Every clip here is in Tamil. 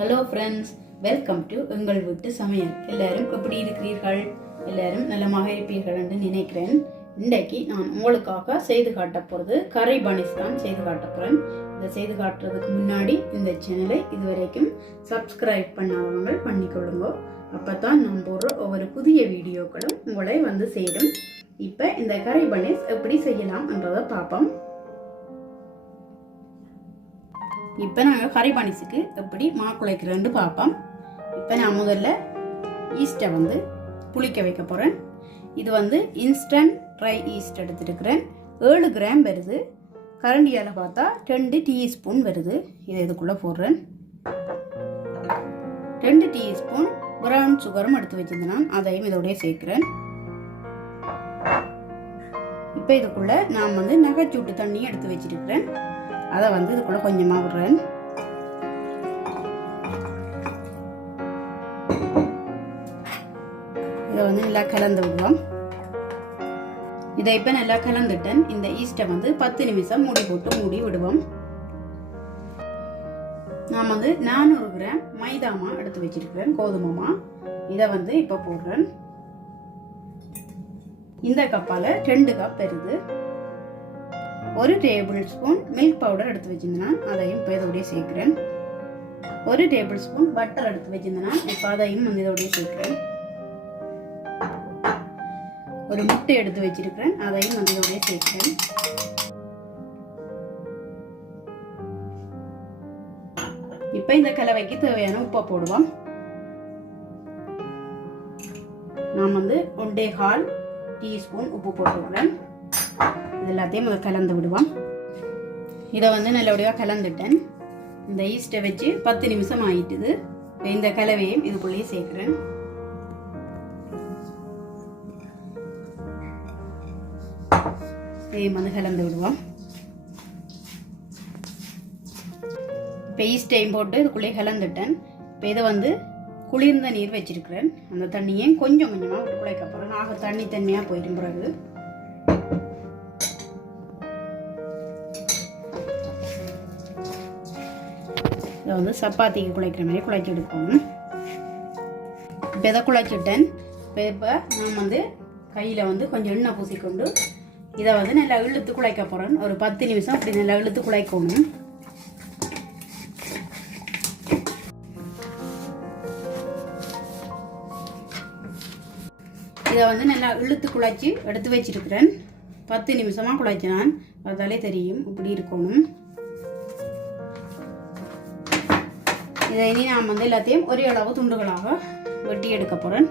ஹலோ ஃப்ரெண்ட்ஸ், வெல்கம் டு எங்கள் வீட்டு சமையல். எல்லாரும் எப்படி இருக்கிறீர்கள்? எல்லாரும் நலமாக இருப்பீர்கள் என்று நினைக்கிறேன். இன்றைக்கு நான் உங்களுக்காக செய்து காட்ட போகிறது கறி பனிஸ் தான் செய்து காட்ட போகிறேன். இதை செய்து காட்டுறதுக்கு முன்னாடி இந்த சேனலை இதுவரைக்கும் சப்ஸ்கிரைப் பண்ணாதவங்க பண்ணிக்கொள்ளுங்க. அப்போ தான் நான் போடுற ஒவ்வொரு புதிய வீடியோக்களும் உங்களை வந்து சேரும். இப்போ இந்த கறி பனிஸ் எப்படி செய்யலாம் என்றதை பார்ப்போம். இப்போ நாங்கள் கறி பனிஸுக்கு எப்படி குழைக்கிறேன்னு பார்ப்போம். இப்போ நான் முதல்ல ஈஸ்ட்டை வந்து புளிக்க வைக்க போகிறேன். இது வந்து இன்ஸ்டன்ட் ட்ரை ஈஸ்ட் எடுத்துருக்கிறேன். 7 கிராம் வருது. கரண்டியால் பார்த்தா 2 டீஸ்பூன் வருது. இதை இதுக்குள்ளே போடுறேன். 2 டீஸ்பூன் ப்ரௌன் சுகரும் எடுத்து வச்சிருந்தேன், அதையும் இதோடய சேர்க்குறேன். இப்போ இதுக்குள்ளே நான் வந்து நகைச்சூட்டு தண்ணியும் எடுத்து வச்சிருக்கிறேன். அதை வந்து இதுக்குள்ள கொஞ்சமாக விடுறேன். இதை வந்து நல்லா கலந்து விடுவோம். இதை இப்போ நல்லா கலந்துட்டேன். இந்த ஈஸ்ட்டை வந்து 10 நிமிஷம் மூடி விடுவோம். நான் வந்து 400 கிராம் மைதாமா எடுத்து வச்சிருக்கிறேன், கோதுமைமா. இதை வந்து இப்போ போடுறேன். இந்த கப்பால் 2 கப் வருது. 1 டேபிள் ஸ்பூன் மில்க் பவுடர் எடுத்து வச்சிருந்தேன், அதையும் இப்போ இதோடய சேர்க்கிறேன். 1 டேபிள் ஸ்பூன் பட்டர் எடுத்து வச்சிருந்தேன், இப்போ அதையும் வந்து இதோடய சேர்க்கிறேன். ஒரு முட்டை எடுத்து வச்சிருக்கிறேன், அதையும் வந்து இதோடய சேர்க்கிறேன். இப்போ இந்த கலவைக்கு தேவையான உப்பை போடுவோம். நான் வந்து 1.25 டீஸ்பூன் உப்பு போட்டுக்கிறேன். இது எல்லாத்தையும் அதை கலந்து விடுவோம். இதை வந்து நல்லபடியாக கலந்துட்டேன். இந்த ஈஸ்ட்டை வச்சு 10 நிமிஷம் ஆயிட்டுது. இந்த கலவையும் இதுக்குள்ளேயே சேர்க்கிறேன். இதையும் வந்து கலந்து விடுவோம். இப்போ ஈஸ்ட்டையும் போட்டு இதுக்குள்ளேயே கலந்துட்டேன். இப்போ இதை வந்து குளிர்ந்த நீர் வச்சிருக்கிறேன். அந்த தண்ணியை கொஞ்சம் கொஞ்சமாக விட்டு குழைக்க போகிறேன். ஆக தண்ணி தண்ணியாக போயிடும். பிறகு இதை வந்து சப்பாத்திக்கு குழைக்கிற மாதிரி குழைச்சி எடுக்கணும். இப்போ இதை குழைச்சிட்டேன். இப்போ நான் வந்து கையில் வந்து கொஞ்சம் எண்ணெய் பூசிக்கொண்டு இதை வந்து நல்லா இழுத்து குழைக்க போகிறேன். ஒரு 10 நிமிஷம் அப்படி நல்லா இழுத்து குழைக்கணும். இதை வந்து நல்லா இழுத்து குழைச்சி எடுத்து வச்சிருக்கிறேன். 10 நிமிஷமாக குழைச்சினான், அதாலே தெரியும் இப்படி இருக்கணும். இதை இனி நான் வந்து எல்லாத்தையும் ஒரே அளவு துண்டுகளாக வெட்டி எடுக்க போகிறேன்.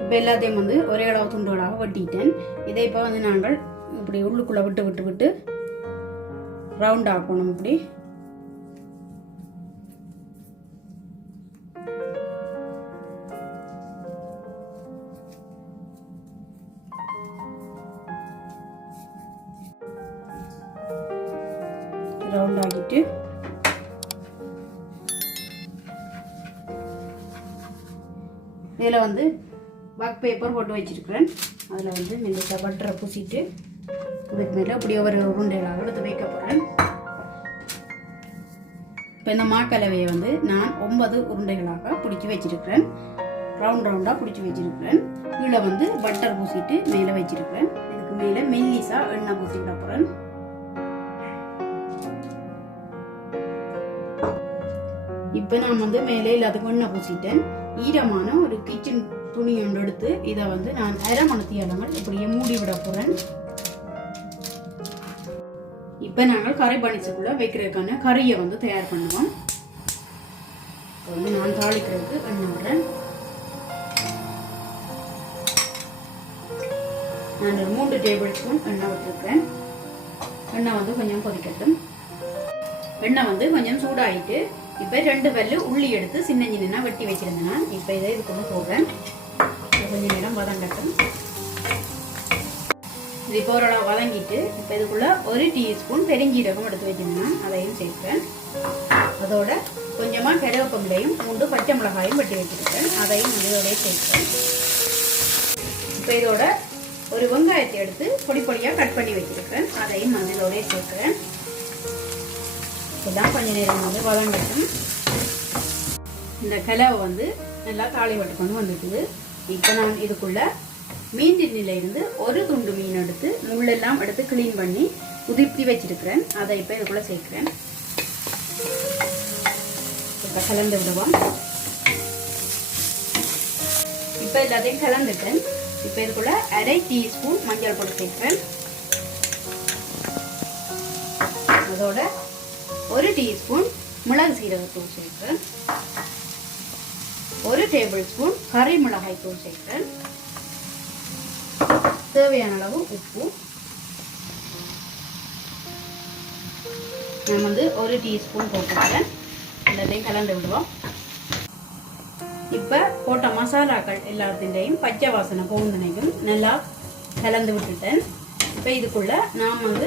இப்போ எல்லாத்தையும் வந்து ஒரே அளவு துண்டுகளாக வெட்டிட்டேன். இதை இப்போ வந்து நாங்கள் இப்படி உள்ளுக்குள்ளே விட்டு ரவுண்ட் ஆக்கணும். இப்படி ரவுண்ட் ஆகிட்டு இதில் வந்து பக் பேப்பர் போட்டு வச்சிருக்கிறேன். அதில் வந்து மெல்லிசா பட்டரை பூசிட்டு இதுக்கு மேலே இப்படி ஒரு உருண்டைகளாக எடுத்து வைக்க போகிறேன். இப்போ இந்த மாக்கலவையை வந்து நான் 9 உருண்டைகளாக பிடிச்சி வச்சிருக்கிறேன். ரவுண்டாக பிடிச்சி வச்சிருக்கிறேன். கீழே வந்து பட்டர் பூசிட்டு மேலே வச்சிருக்கிறேன். இதுக்கு மேலே மெல்லிசா எண்ணெய் பூசி விட போகிறேன். இப்போ நான் வந்து மேலே எல்லாத்துக்கும் எண்ணெய் பூசிட்டேன். ஈரமான ஒரு கிச்சன் துணி ஒன்று எடுத்து இதை வந்து நான் 1/2 மணித்தியாலங்கள் இப்படியே மூடி விட போகிறேன். இப்போ நாங்கள் கறி பனிஸுக்குள்ளே வைக்கிறதுக்கான கறியை வந்து தயார் பண்ணுவோம். வந்து நான் தாளிக்கிறதுக்கு எண்ணெய் விடுறேன். நான் 3 டேபிள் ஸ்பூன் எண்ணெய் விட்டுருக்கேன். எண்ணெய் வந்து கொஞ்சம் கொதிக்கட்டும். எண்ணெய் வந்து கொஞ்சம் சூடாகிட்டு இப்போ 2 பல்லு உள்ளி எடுத்து சின்ன வெட்டி வச்சிருந்தேன். இப்போ இதை இதுக்குள்ள போடுறேன். கொஞ்சம் நேரம் வதங்கட்டும். இது இப்போ ஓரளவு வதங்கிட்டு இப்போ இதுக்குள்ள 1 டீஸ்பூன் பெருஞ்சீரகம் எடுத்து வச்சிருந்தேன், அதையும் சேர்க்கிறேன். அதோட கொஞ்சமாக கருவேப்பிலையும் 3 பச்சை மிளகாயும் வெட்டி வச்சிருக்கேன், அதையும் இதோடய சேர்க்கிறேன். இப்போ இதோட ஒரு வெங்காயத்தை எடுத்து பொடி பொடியாக கட் பண்ணி வச்சிருக்கேன். அதையும் அதோட சேர்க்கிறேன். இதெல்லாம் கொஞ்ச நேரம் வந்து வதங்கட்டும். இந்த கிழவை வந்து நல்லா தாளி வட்டு கொண்டு வந்துட்டுது. இப்போ நான் இதுக்குள்ள மீன் டின்னிலிருந்து ஒரு துண்டு மீன் எடுத்து முள்ளெல்லாம் எடுத்து கிளீன் பண்ணி உதிர்த்தி வச்சிருக்கிறேன். அதை இப்போ இதுக்குள்ள சேர்க்கிறேன். இப்போ கலந்து விடுவோம். இப்போ எல்லாத்தையும் கலந்துட்டேன். இப்போ இதுக்குள்ள 1/2 டீஸ்பூன் மஞ்சள் பொடி சேர்க்கிறேன். அதோட 1 டீஸ்பூன் மிளகு சீரகத்தூள் சேர்க்கிறேன். 1 டேபிள் ஸ்பூன் கறி மிளகாய் தூள் சேர்க்கிறேன். தேவையான அளவு உப்பு. நான் வந்து 1 டீஸ்பூன் போட்டுக்கிறேன். எல்லாத்தையும் கலந்து விடுவோம். இப்போ போட்ட மசாலாக்கள் எல்லாத்தையும் பச்சை வாசனை போகுதுனையும் நல்லா கலந்து விட்டுட்டேன். இப்போ இதுக்குள்ள நான் வந்து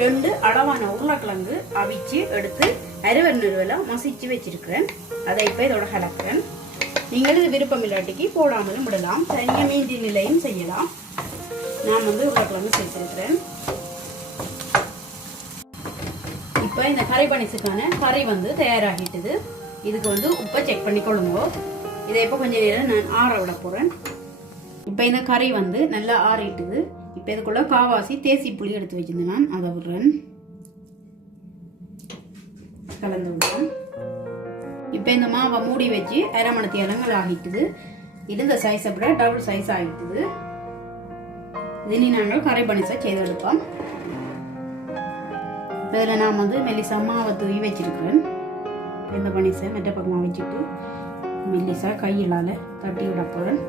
2 அளவான உருளைக்கிழங்கு அவிச்சு எடுத்து அரைவெல்லாம் மசிச்சு வச்சிருக்கிறேன். அதை இப்போ இதோட கலக்கிறேன். நீங்கள் இது விருப்பம் இல்லாட்டிக்கு போடாமலும் விடலாம். தனியாக மீந்தி நிலையும் செய்யலாம். நான் வந்து உருளைக்கிழங்கு சேர்த்துருக்கிறேன். இப்போ இந்த கறி பனிஸுக்கான கறி வந்து தயாராகிட்டுது. இதுக்கு வந்து உப்பை செக் பண்ணி கொள்ளுங்க. இதை இப்போ கொஞ்சம் நேரம் நான் ஆற விட போகிறேன். இப்போ இந்த கறி வந்து நல்லா ஆறிட்டுது. இப்போ இதுக்குள்ள காவாசி தேசி புளி எடுத்து வச்சிருந்தேன். நான் அதை விடுறேன். கலந்து விடுறேன். இப்போ இந்த மாவை மூடி வச்சு 1/2 மணி நேரங்கள் ஆகிட்டுது. இது இந்த சைஸை விட டபுள் சைஸ் ஆகிட்டுது. இனி நாங்கள் கறி பனிஸை செய்து எடுப்போம். இதில் நான் வந்து மெல்லிசா மாவை தூவி வச்சிருக்கிறேன். இந்த பனிஸை மெட்ட பக்கமாக வச்சுட்டு மெல்லிசா கையிலால் தட்டி விட போகிறேன்.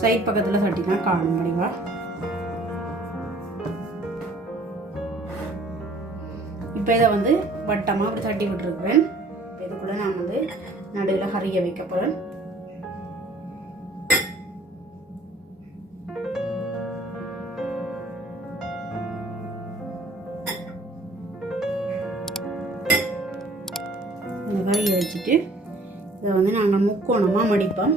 சைட் பக்கத்தில் தட்டி தான் காணும் முடிவா. இப்போ இதை வந்து வட்டமாக அப்படி தட்டி விட்டுருக்குறேன். இப்போ இதுக்குள்ளே நான் வந்து நடுவில் கறியை வைக்க போகிறேன். இந்த கறியை வச்சுட்டு இதை வந்து நாங்கள் முக்கோணமாக மடிப்போம்.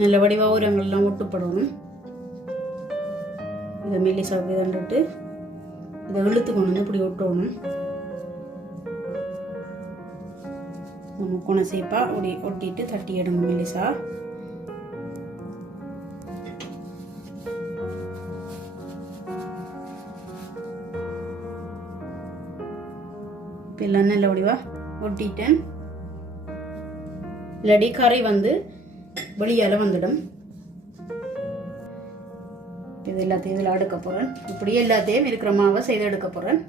நல்ல வடிவாக உரங்கள்லாம் ஒட்டுப்படணும். இதை மெல்லிசா தண்டுட்டு இதை இழுத்து கொண்டு வந்து இப்படி ஒட்டணும். முக்கோண சேப்பா அப்படி ஒட்டிட்டு தட்டி எடுங்க மெல்லிசா. எல்லாம் நல்ல வடிவா ஒட்டிட்டேன். இல்லாடி கறி வந்து வெளியால வந்துடும். இது எல்லாத்தையும் இதில் எடுக்க போகிறேன். இப்படி எல்லாத்தையும் இருக்கிற மாவை செய்து எடுக்க போகிறேன்.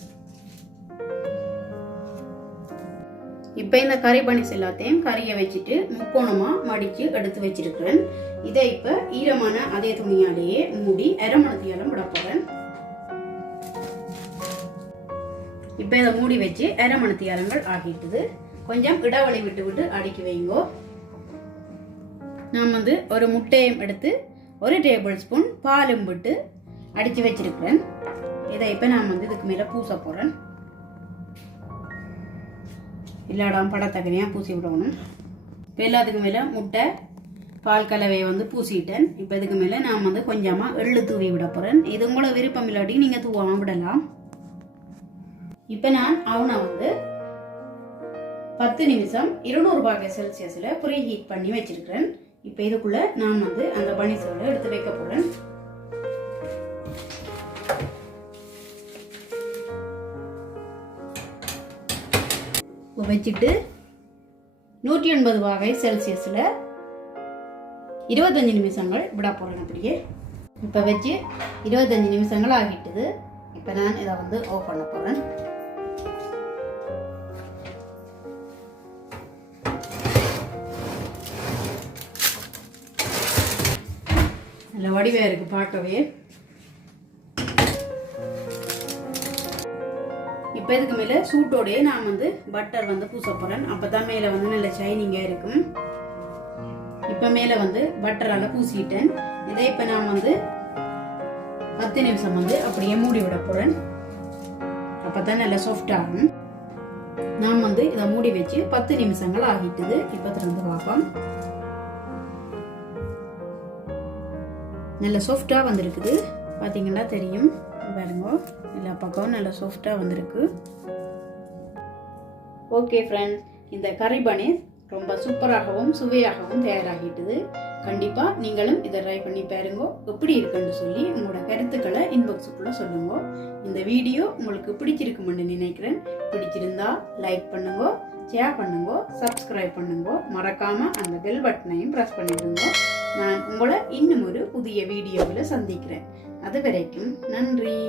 இப்போ இந்த கறி பனிஸ் எல்லாத்தையும் கறியை வச்சுட்டு முக்கோணமாக மடித்து எடுத்து வச்சிருக்கிறேன். இதை இப்போ ஈரமான அதே துணியாலேயே மூடி 1/2 மணி நேரம் விட போகிறேன். இப்போ இதை மூடி வச்சு 1/2 மணி நேரங்கள் ஆகிட்டுது. கொஞ்சம் இடைவெளி விட்டு விட்டு அடுக்கி வைங்கோ. நான் வந்து ஒரு முட்டையும் எடுத்து 1 டேபிள் ஸ்பூன் பாலும் விட்டு அடித்து வச்சிருக்கிறேன். இதை இப்போ நான் வந்து இதுக்கு மேலே பூச போகிறேன். இல்லாடாம படத்தக்கனையாக பூசி விடணும். இப்போ எல்லாத்துக்கு மேலே முட்டை பால் கலவையை வந்து பூசிட்டேன். இப்போ இதுக்கு மேலே நான் வந்து கொஞ்சமாக எள்ளு தூவி விட போகிறேன். இது உங்களோட விருப்பம் இல்லாட்டி நீங்கள் தூவாமல் விடலாம். இப்போ நான் அவனை வந்து 10 நிமிஷம் 200 செல்சியஸில் ப்ரீ ஹீட் பண்ணி வச்சிருக்கிறேன். இப்போ இதுக்குள்ள நான் வந்து அந்த பனிஸோட எடுத்து வைக்க போகிறேன். வச்சுட்டு 180 செல்சியஸில் 25 நிமிஷங்கள் விட போகிறேன். அப்படியே இப்போ வச்சு 25 நிமிஷங்கள் ஆகிட்டுது. இப்போ நான் இதை வந்து ஆஃப் பண்ண போகிறேன். நல்ல வடிவாக இருக்கு பார்க்கவே. இப்போ இதுக்கு மேலே சூட்டோடையே நான் வந்து பட்டர் வந்து பூச போகிறேன். அப்போ தான் மேலே வந்து நல்ல ஷைனிங்காக இருக்கும். இப்போ மேலே வந்து பட்டரால் பூசிட்டேன். இதை இப்போ நான் வந்து 10 நிமிஷம் வந்து அப்படியே மூடி விட போகிறேன். அப்போ தான் நல்லா சாஃப்ட் ஆகும். நான் வந்து இதை மூடி வச்சு 10 நிமிஷங்கள் ஆகிட்டுது. இப்போ திறந்து பார்ப்போம். நல்ல சாஃப்டாக வந்திருக்குது. பார்த்தீங்கன்னா தெரியும் பாருங்க, எல்லா பக்கமும் நல்ல சாஃப்டாக வந்திருக்கு. ஓகே ஃப்ரெண்ட்ஸ், இந்த கறி பனீர் ரொம்ப சூப்பராகவும் சுவையாகவும் தயாராகிட்டுது. கண்டிப்பாக நீங்களும் இதை ட்ரை பண்ணி பாருங்க. எப்படி இருக்குன்னு சொல்லி உங்களோட கருத்துக்களை இன்பாக்ஸுக்குள்ளே சொல்லுங்க. இந்த வீடியோ உங்களுக்கு பிடிச்சிருக்குமென்னு நினைக்கிறேன். பிடிச்சிருந்தா லைக் பண்ணுங்க, ஷேர் பண்ணுங்க, சப்ஸ்கிரைப் பண்ணுங்க. மறக்காமல் அந்த பெல் பட்டனையும் ப்ரெஸ் பண்ணிடுங்க. நான் உங்களை இன்னும் ஒரு புதிய வீடியோவில் சந்திக்கிறேன். அது வரைக்கும் நன்றி.